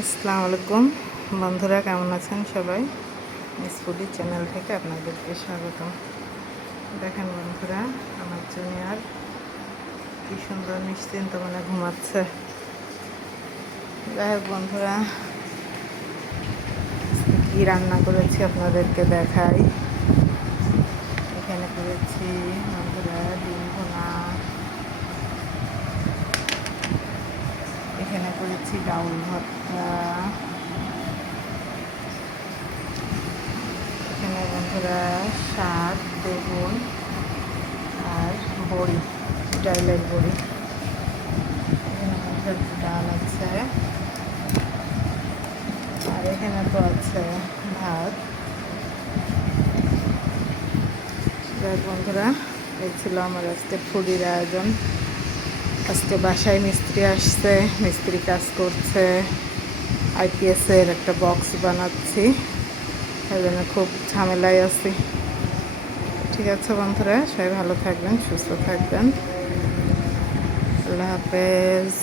আসসালামু আলাইকুম বন্ধুরা, কেমন আছেন সবাই? মিস ফুডি চ্যানেল থেকে আপনাদেরকে স্বাগতম। দেখেন বন্ধুরা, আমার জুনিয়র কি সুন্দর নিশ্চিন্ত মনে ঘুমাচ্ছে। যাই হোক বন্ধুরা, কি রান্না করেছি আপনাদেরকে দেখাই। এখানে করেছি বন্ধুরা ডিম ভুনা, এখানে করেছি ডাউল ভর্তা, এখানে বন্ধুরা শাক, বেগুন আর বড়ি, ডাইলের বড়ি। এখানে বন্ধুরা ডাল আছে, আর এখানে তো আছে ভাত। যাই বন্ধুরা, এই ছিল আমার আজকে ফুডির আয়োজন। আজকে বাসায় মিস্ত্রি আসছে, মিস্ত্রি কাজ করছে, আইপিএসের একটা বক্স বানাচ্ছি, সেই জন্য খুব ঝামেলায় আছি। ঠিক আছে বন্ধুরা, সবাই ভালো থাকবেন, সুস্থ থাকবেন। আল্লাহ হাফেজ।